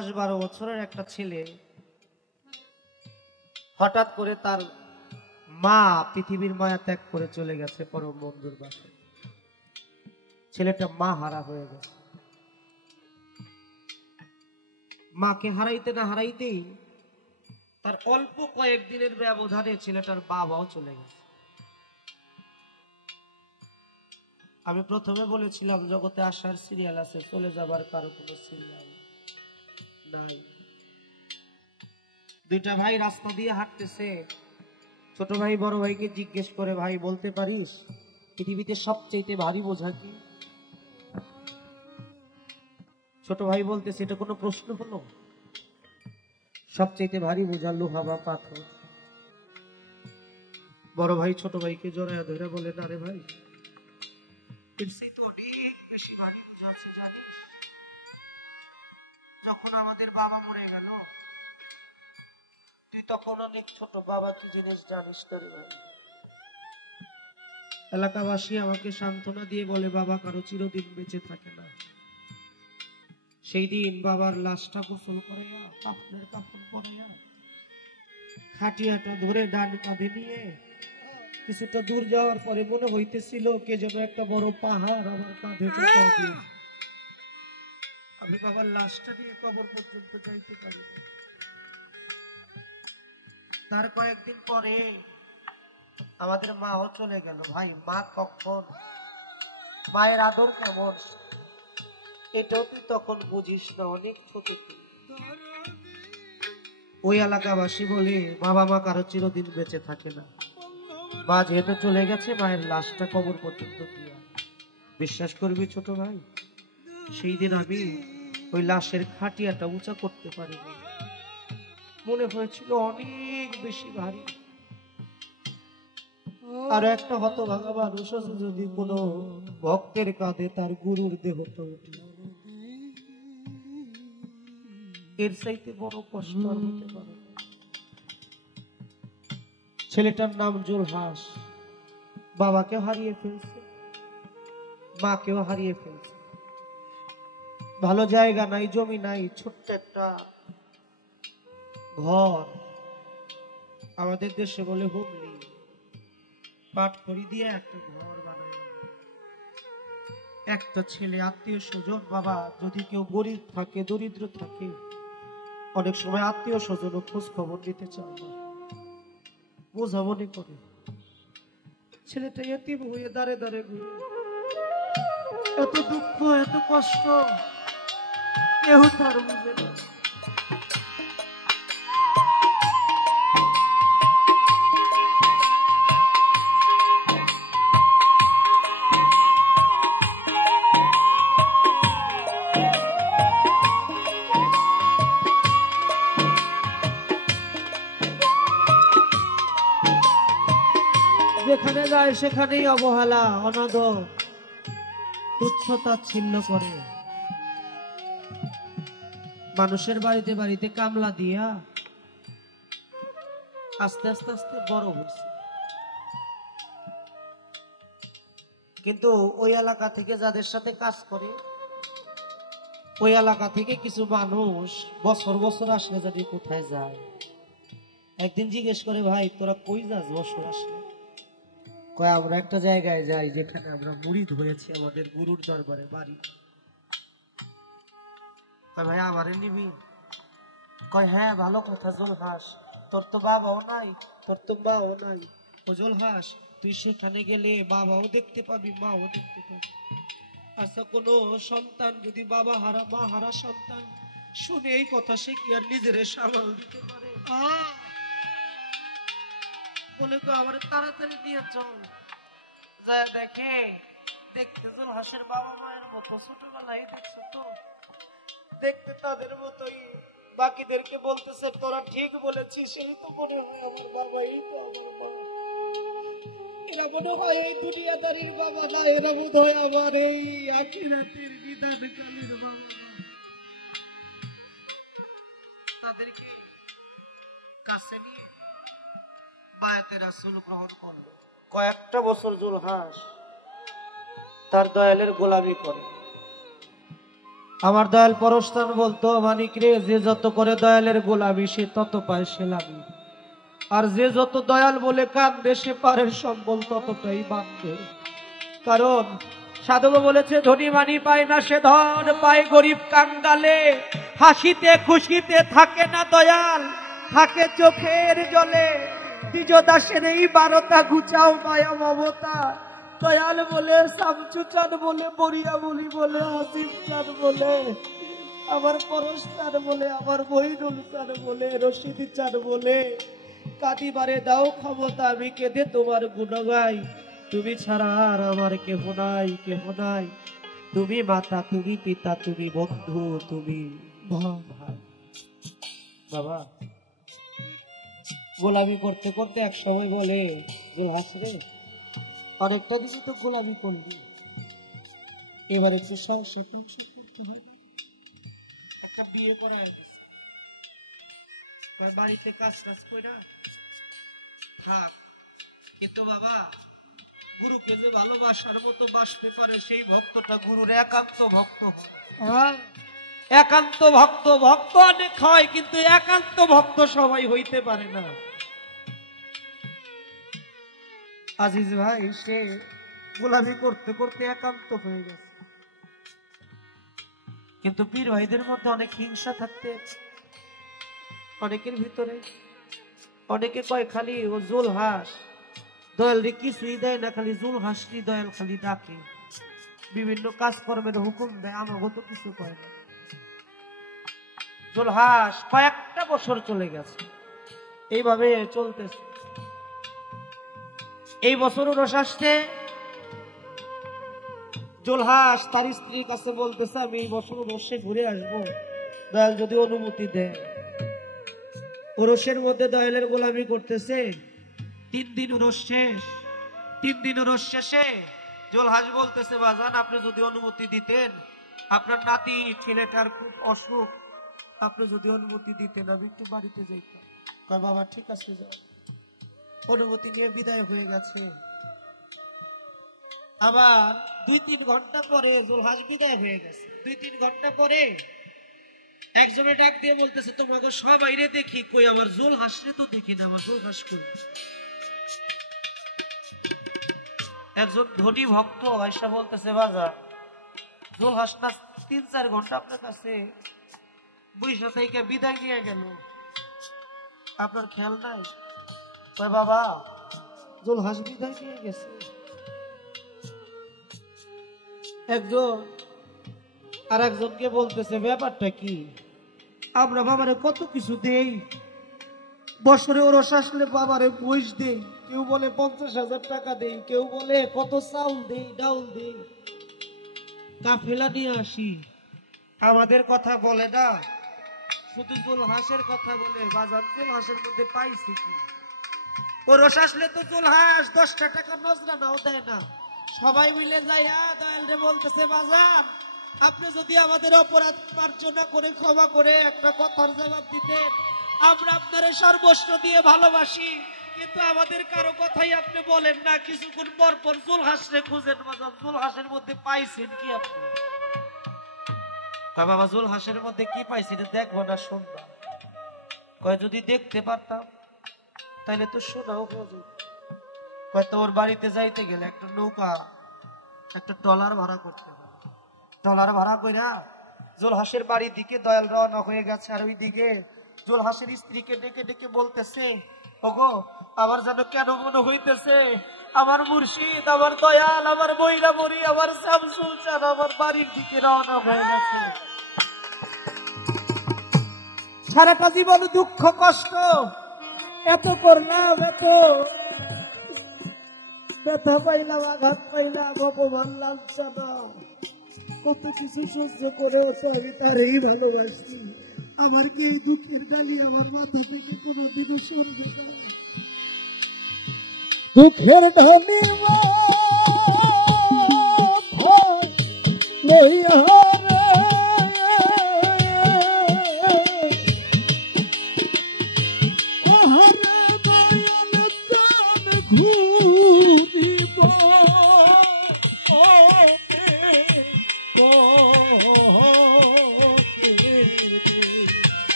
10-12 বছরের একটা ছেলে হঠাৎ করে তার মা পৃথিবীর মায়া ত্যাগ করে চলে গেছে পরম বন্ধুর বাসায়। ছেলেটা মা হারা হয়ে গেছে। মাকে হারাইতে না হারাইতেই তার অল্প কয়েকদিনের ব্যবধানে ছেলেটার বাবাও চলে গেছে। আমি প্রথমে বলেছিলাম জগতে আসার সিরিয়াল আছে, চলে যাবার কারো কোনো সিরিয়াল নাই। দুইটা ভাই রাস্তা দিয়ে হাঁটতেছে, ছোট ভাই বড় ভাইকে জিজ্ঞেস করে, ভাই বলতে পারিস পৃথিবীতে সবচেয়ে ভারী বোঝা কি? ছোট ভাই বলতেছে, এটা কোনো প্রশ্ন হলো? সবচেয়ে ভারী বোঝা লোহা বা পাথর। বড় ভাই ছোট ভাইকে জড়ায় ধরে বলে, না রে ভাই, এর চেয়ে তো অনেক বেশি ভারী বোঝা আছে জানিস। যখন আমাদের বাবা মরে গেল তুই তখন অনেক ছোট, বাবা কি জিনিস জানিস তো রে ভাই। এলাকাবাসী আমাকে সান্ত্বনা দিয়ে বলে, বাবা কারো চিরদিন বেঁচে থাকে না। সেই দিন বাবার লাশটা গোসল করাইয়া কাফনের কাফন পরাইয়া খাটিয়াটা ধরে ডান কাঁধে নিয়ে কিছুটা দূর যাওয়ার পরে মনে হইতেছিল কে যেন একটা বড় পাহাড় আমার কাঁধে চাপায় দিয়ে। আমি বাবার লাশটা নিয়ে কবর পর্যন্ত যাইতে পারি। তার কয়েকদিন পরে আমাদের মাও চলে গেল। ভাই মা কখন, মায়ের আদর কেমন এটাও তুই তখন বুঝিস না, অনেক ছোট। ওই এলাকাবাসী বলে, বাবা মা কারো চিরদিন বেঁচে থাকে না। মা যেহেতু চলে গেছে, মায়ের লাশটা কবর পর্যন্ত দিয়া। বিশ্বাস করবি ছোট ভাই, সেই দিন আমি ওই লাশের খাটিয়াটা উঁচা করতে পারিনি। মনে হয়েছিল অনেক বেশি ভারী। আর একটা হতভাগা মানুষ যদি কোনো ভক্তের কাঁধে তার গুরুর দেহটা উঠে, এর চাইতে বড় কষ্ট আর হতে পারে। ছেলেটার নাম জুলহাস। বাবাকে হারিয়ে ফেলছে, মাকেও হারিয়ে ফেলছে। ভালো জায়গা নাই, জমি নাই, ছোট্ট একটা ঘর, আমাদের দেশে বলে হুমলি, পাট খড়ি দিয়ে একটা ঘর বানায়। একটা ছেলে, আত্মীয় স্বজন, বাবা যদি কেউ গরিব থাকে দরিদ্র থাকে, অনেক সময় আত্মীয় স্বজন খোঁজ খবর দিতে চায় না, বোঝা মনে করে। ছেলেটা এতিম হয়ে দাঁড়ে দাঁড়ে ঘুরে, এত দুঃখ এত কষ্ট কেউ তার বুঝে না। যেখানে যায় সেখানেই অবহেলা, অনাদর, তুচ্ছতাচ্ছিল্য করে। মানুষের বাড়িতে বাড়িতে কামলা দিয়া আস্তে আস্তে আস্তে বড় হয়েছে। কিন্তু ওই এলাকা থেকে যাদের সাথে কাজ করে, ওই এলাকা থেকে কিছু মানুষ বছর বছর আসলে জানি কোথায় যায়। একদিন জিজ্ঞেস করে, ভাই তোরা কই যাস বছর আসলে? কয়, আমরা একটা জায়গায় যাই যেখানে আমরা মুরিদ হয়েছি, আমাদের গুরুর দরবারে বাড়ি। কয়, ভাই আমারে নিবি? কয়, হ্যাঁ ভালো কথা জুলহাস, তোর তো বাবাও নাই, তোর তো মাও নাই। ও জুলহাস, তুই সেখানে গেলে বাবাও দেখতে পাবি, মাও দেখতে পাবি। আচ্ছা, কোনো সন্তান যদি বাবা হারা মা হারা সন্তান শুনে এই কথা, সে কি আর নিজের সামাল দিতে পারে? বলে, তো আমার তাড়াতাড়ি নিয়ে চল। যায় দেখে, দেখতে জুলহাসের বাবা মায়ের মতো ছোটবেলায় দেখছো তো, দেখতে তাদের মতোই। বাকিদেরকে বলতেছে, তোরা ঠিক বলেছিস, এই তো মনে হয় আমার বাবা, এই তো আমার মা। এরা মনে হয় এই দুনিয়াদারির বাবা না, এরা বোধ হয় আমার এই আখিরাতের বিধানকালীর বাবা। তাদেরকে কাছে নিয়ে বায়াতে রাসূল গ্রহণ করলো। কয়েকটা বছর জুলহাস তার দয়ালের গোলামি করে। আমার দয়াল পরস্তান বলতো, মানিক রে, যে যত করে দয়ালের গোলামি সে তত পায় সেলামি, আর যে যত দয়াল বলে কান্দে সে পারের সম্বল ততটাই বাঁধবে। কারণ সাধু বলেছে, ধনী মানি পায় না সে ধন, পায় গরিব কাঙ্গালে। হাসিতে খুশিতে থাকে না দয়াল, থাকে চোখের জলে। দ্বিজ দাসের এই 12টা ঘুচাও মায়া মমতা। দয়াল বলে, শামসু চাঁদ বলে, বরিয়া বলি বলে, হাসিম চাঁদ বলে, আমার পরশ চাঁদ বলে, আমার মহিনুল চাঁদ বলে, রশিদি চাঁদ বলে, কাঁদিবারে দাও ক্ষমতা, আমি কেঁদে তোমার গুণ গাই। তুমি ছাড়া আর আমার কেহ নাই, কেহ নাই। তুমি মাতা, তুমি পিতা, তুমি বন্ধু, তুমি ভাই। বাবা গোলামি করতে করতে এক সময় বলে, যে হাসরে অনেকটা দিন তো গোলামি করবি, এবার একটু সংসার করতে হবে। একটা বিয়ে করা বাড়িতে কাজ টাজ কইরা থাক, কিন্তু বাবা গুরুকে যে ভালোবাসার মতো বাসতে পারে সেই ভক্তটা গুরুর একান্ত ভক্ত হয়। একান্ত ভক্ত, ভক্ত অনেক হয় কিন্তু একান্ত ভক্ত সবাই হইতে পারে না। আজিজ ভাই সে গোলামি করতে করতে একান্ত হয়ে গেছে, কিন্তু পীর ভাইদের মধ্যে অনেক হিংসা থাকতে অনেকের ভিতরে। অনেকে কয় খালি ও জোল হাস, দয়াল রে কিছুই দেয় না, খালি জোল হাসি দয়াল খালি ডাকে, বিভিন্ন কাজকর্মের হুকুম দেয়, আমাকে তো কিছু কয় না। জোল হাস কয়েকটা বছর চলে গেছে, এইভাবে চলতেছে। এই বছরও রস আসছে, জোলহাস তার স্ত্রীর কাছে বলতেছে, আমি এই বছর রসে ঘুরে আসবো, দয়াল যদি অনুমতি দেয়। রসের মধ্যে দয়ালের গোলামি করতেছে। 3 দিন রস শেষ, 3 দিন রস শেষে জোলহাস বলতেছে, বাজান আপনি যদি অনুমতি দিতেন, আপনার নাতি ছেলেটার খুব অসুখ, আপনি যদি অনুমতি দিতেন আমি একটু বাড়িতে যাইতাম। কয় বাবা ঠিক আছে যাও। অনুমতি নিয়ে বিদায় হয়ে গেছে। আবার 2-3 ঘন্টা পরে জোলহাস বিদায় হয়ে গেছে। 2-3 ঘন্টা পরে একজনে ডাক দিয়ে বলতেছে, তোমাকে সবাই রে দেখি, কই আমার জোলহাস রে তো দেখি না, আমার জোলহাস কই। একজন ধনী ভক্ত আয়সা বলতেছে, বাজার জোলহাস না 3-4 ঘন্টা আপনার কাছে বৈশা থেকে বিদায় নিয়ে গেল, আপনার খেয়াল নাই? কয় বাবা জোলহাস বিদায় নিয়ে গেছে। একজন আর একজনকে বলতেছে, ব্যাপারটা কি? আমরা বাবারে কত কিছু দেই, বছরে ওরস আসলে বাবারে বইস দেই, কেউ বলে 50,000 টাকা দেই, কেউ বলে কত চাউল দেই, ডাউল দেই, কাফেলা নিয়ে আসি, আমাদের কথা বলে না, শুধু জোলহাসের কথা বলে। বাজার জোলহাসের মধ্যে পাইছি কি? ওরস আসলে তো জোলহাস 10টা টাকা নজরানাও দেয় না, সবাই মিলে যাইয়া দয়াল রে বলতেছে, বাজার আপনি যদি আমাদের অপরাধ মার্জনা করে ক্ষমা করে একটা কথার জবাব দিতেন, আমরা আপনার সর্বস্ব দিয়ে ভালোবাসি, কিন্তু আমাদের কারো কথাই আপনি বলেন না। কিছুক্ষণ পর পর জোলহাস রে খুঁজেন, বাজার জোলহাসের মধ্যে পাইছেন কি আপনি? বাবা জোলহাসের মধ্যে কি পাইছি দেখবো না শুনবা? কয় যদি দেখতে পারতাম তাহলে তো শোনাও হয়ে। কয় তোর বাড়িতে যাইতে গেলে একটা নৌকা, একটা ট্রলার ভাড়া করতে হবে। ট্রলার ভাড়া কইরা জোলহাসের বাড়ির দিকে দয়াল রওনা হয়ে গেছে। আর ওইদিকে জোলহাসের স্ত্রীকে ডেকে ডেকে বলতেছে, ওগো আমার যেন কেন মনে হইতেছে আমার মুর্শিদ, আমার দয়াল, আমার বইরা বড়ি, আমার শামসুল চাঁদ আমার বাড়ির দিকে রওনা হয়ে গেছে। সারাটা জীবন দুঃখ কষ্ট এত করলাম, এত ব্যথা পাইলাম, আঘাত পাইলাম, অপমান লাঞ্ছনা কত কিছু সহ্য করেও তো আমি তারই ভালোবাসি। আমার কি এই দুঃখের ডালি আমার মাথা থেকে কোনোদিনও সরবে না? দুঃখের ঢালি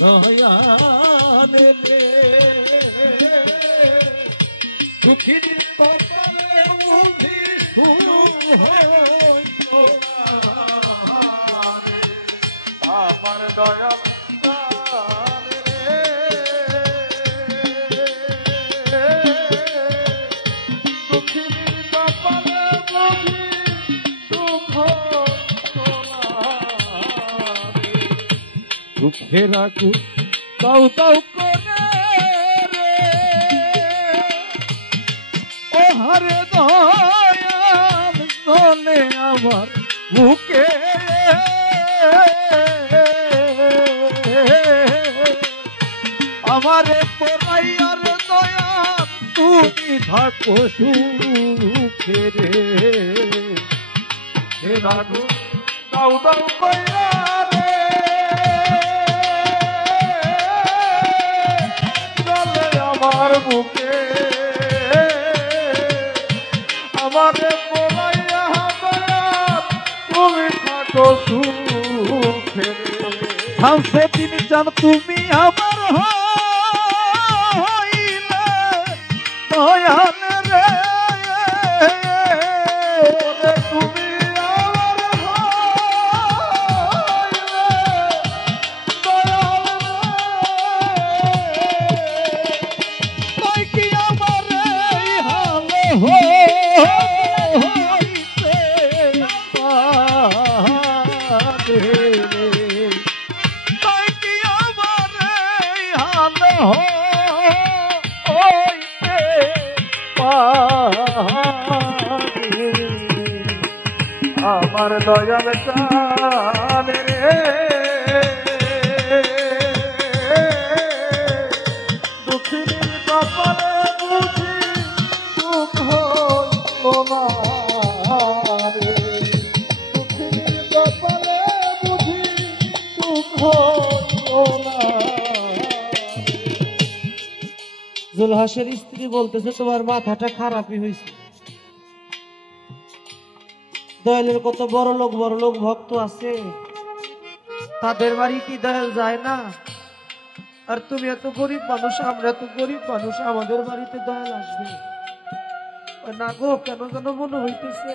দয়ালে রে দুঃখীর কপালে বুঝি সুখ হইল আমার দয়া দুঃখের আগুন দাউ দাউ করে রে ও হারে দয়াল চলে আমার বুকে আমারে পড়াইয়ার দয়াল তুমি থাকো সুখে রে আগুন দাউ দাউ কইরা আমার বুকে আমারে পড়াইয়া তুমি থাকো সুখে হামসে দিন জান তুমি আমার হইলে দয়াল রে তুমি আমার দয়াল চাঁদ রে দুঃখীর কপালে বুঝি সুখ হইল না রে দুঃখীর কপালে বুঝি সুখ হইল না। জুলহাসের স্ত্রী বলতেছে তোমার মাথাটা খারাপই হয়েছে। দয়ালের কত বড় লোক ভক্ত আছে, তাদের বাড়ি কি দয়াল যায় না? আর তুমি এত গরিব মানুষ, আমরা এত গরিব মানুষ, আমাদের বাড়িতে দয়াল আসবে না গো? কেন যেন মনে হইতেছে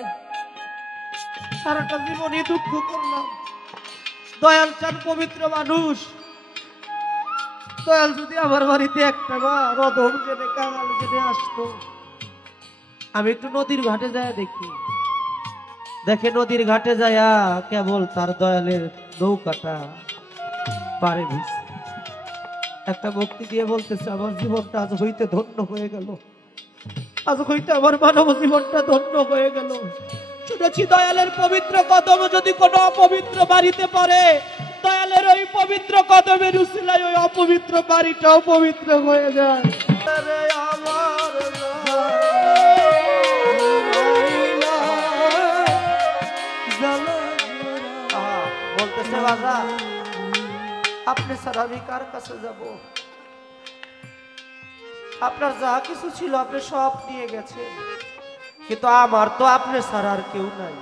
সারাটা জীবনই দুঃখ করলাম। দয়াল চান পবিত্র মানুষ, দয়াল যদি আমার বাড়িতে একটা বার অধম জেনে কাঙাল জেনে আসতো, আমি একটু নদীর ঘাটে যায় দেখি, দেখে নদীর ঘাটে যায়া কেবল তার দয়ালের নৌকাটা পারে ভিজছে, একটা ভক্তি দিয়ে বলতেছে আমার জীবনটা আজ হইতে ধন্য হয়ে গেল, আজ হইতে আমার মানব জীবনটা ধন্য হয়ে গেল। শুনেছি দয়ালের পবিত্র কদম যদি কোনো অপবিত্র বাড়িতে পড়ে, দয়ালের ওই পবিত্র কদমের উসিলায় ওই অপবিত্র বাড়িটাও পবিত্র হয়ে যায়। বলতেছে বাবা আপনি ছাড়া আমি কার কাছে যাব? আপনার যা কিছু ছিল আপনি সব নিয়ে গেছেন, কিন্তু আমার তো আপনি ছাড়া আর কেউ নাই।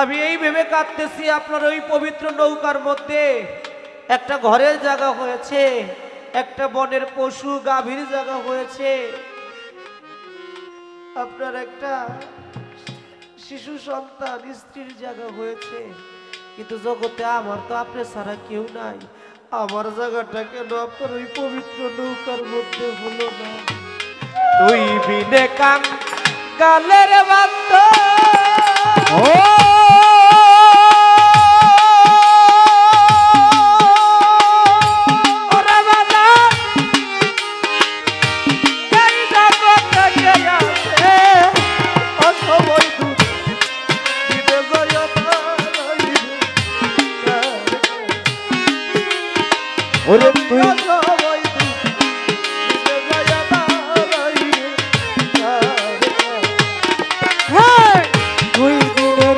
আমি এই ভেবে কাঁদতেছি আপনার ওই পবিত্র নৌকার মধ্যে একটা ঘরের জায়গা হয়েছে, একটা বনের পশু গাভীর জায়গা হয়েছে, আপনার একটা শিশু সন্তান স্ত্রীর জায়গা হয়েছে, কিন্তু জগতে আমার তো আপনি ছাড়া কেউ নাই। আমার জায়গাটা কেন আপনার ওই পবিত্র নৌকার মধ্যে হলো না? তুই বিনে কান গালের বান্ধ ওরে তুই তুই দিনের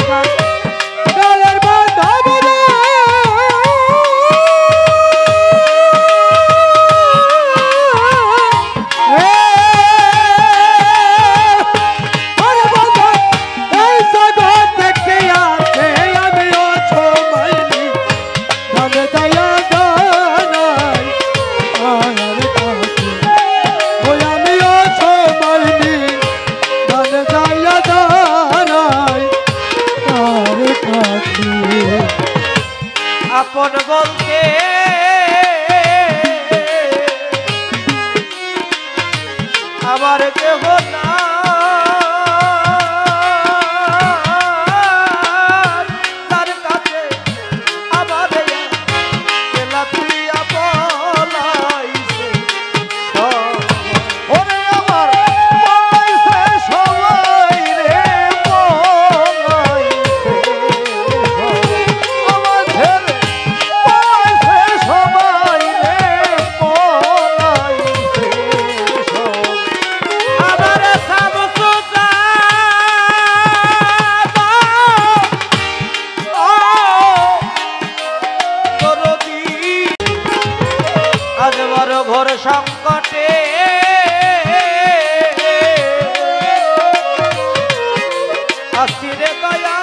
আসিরে দয়া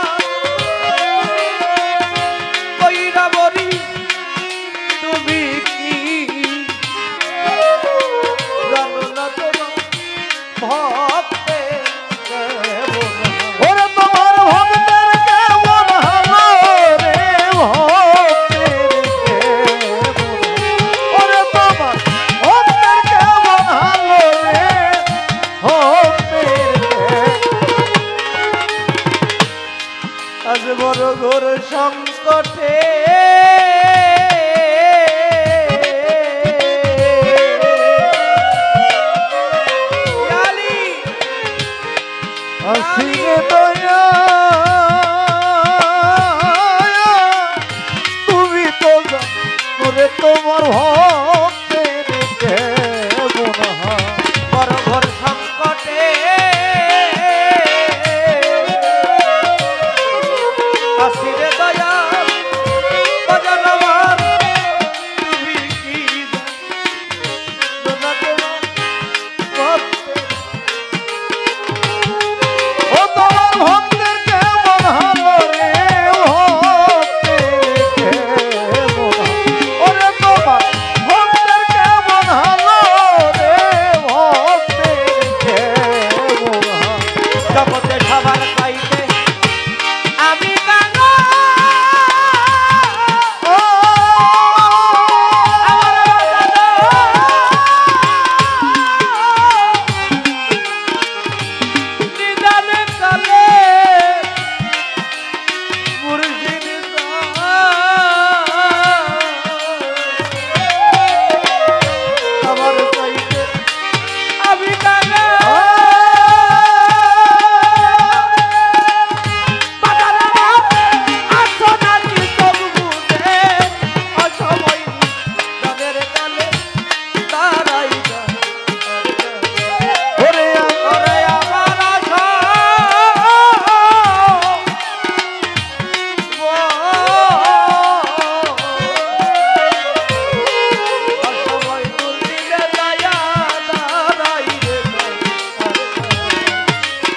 কইরা বলি তুমি কি জানো না তোমার ভক্তে ওরে তোমার ভক্তের কেমন হলো রে ভক্তের কেমন ওরে তোমার ভক্তের কেমন হলো রে ভক্তের আজ বড় ঘোর সংকটে আসিরে দয়া তুমি তো জানো তোমার ভক্তের কেমন হয় বড় ঘোর সংকটে আসিরে দয়া বাজান আমার তুমি কি জানো না তোমার ভক্তে ও তোমার ভক্তের কেমন হলো রে ভক্তের কেমন ওরে তোমার ভক্তের কেমন হলো রে ভক্তের কেমন জগতে সবার পাইতে আমি কাঙা ও আমার নিদানে কালে মুর্শিদ আমার পাইতে আমি কাঙা ওরে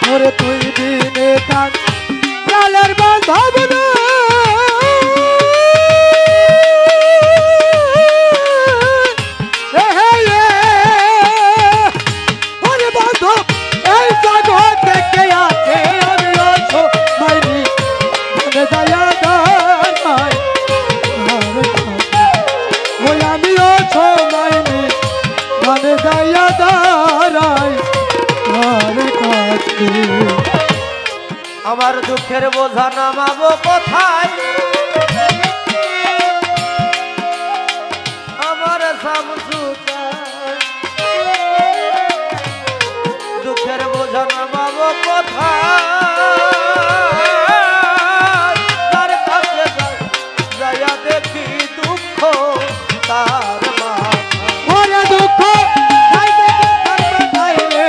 ওরে তুই দিনে থাক প্রাণের বাঁধব না ওরে বাঁধব এই জগৎ থেকে আছে আমি আছো মাইরি মনে দয়া দাঁড়াই ওই আমি আছো মাইরি মনে দয়া দাঁড়াই আমার দুঃখের বোঝা নামাবো কোথায় আমার শামসুকার দুঃখের বোঝা নামাবো কোথায় তার কাছে যাইয়া দেখি দুঃখ তার মাথা ওরে দুঃখ যাইতে তার মাথায় রে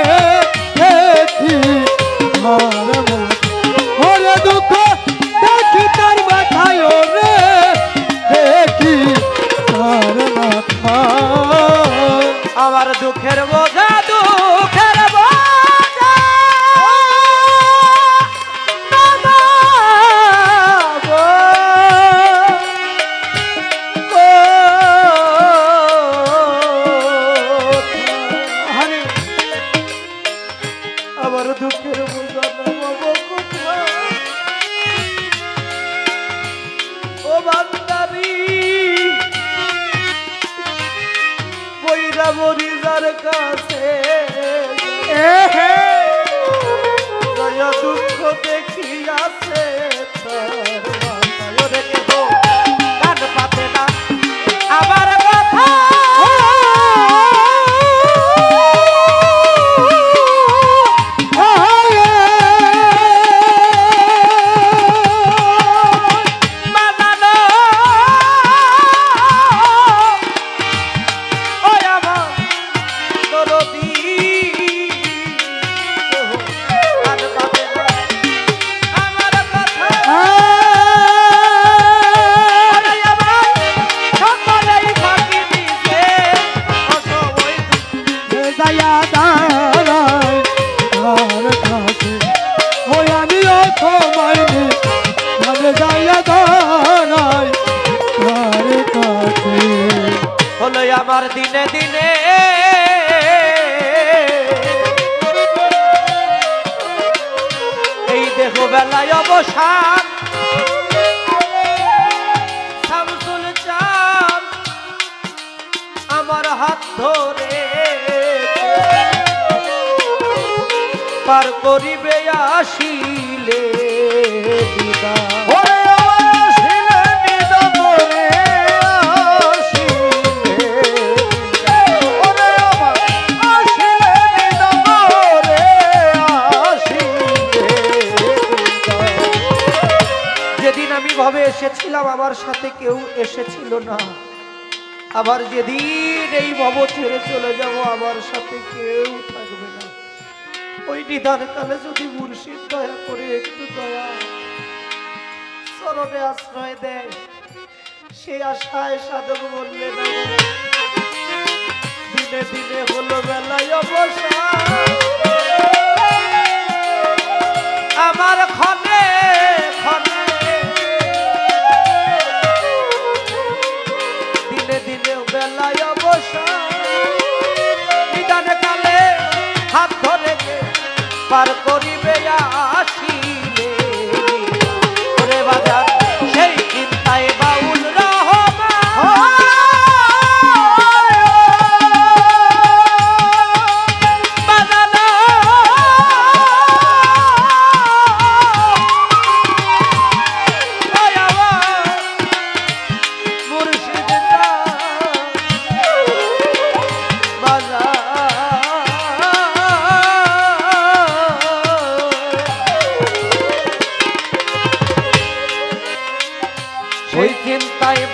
দেখি ওরে দুঃখ দেখি তার মাথায় রে দেখি তার মাথা আমার দুঃখের বোঝা দুঃখের বোঝা দেহ বেলায় অবসান শামসুল চাঁদ আমার হাত ধরে পার করিবে আসিলে দিদার। যেদিন আমি ভাবে এসেছিলাম আমার সাথে কেউ এসেছিল না, আবার যেদিন এই ভব ছেড়ে চলে যাব আমার সাথে কেউ থাকবে না, ওই নিদান কালে যদি মুর্শিদ দয়া করে একটু দয়া চরণে আশ্রয় দেয়, সে আশায় সাধক বললে না দিনে দিনে হলো বেলায় অবসান আমার ক্ষণে ক্ষণে দিনে দিনে বেলায় অবসান নিদান কালে হাত ধরে পার করিবে আসিলে ওরে বাজার সেই চিন্তায় বাউল সেই চিন্তায়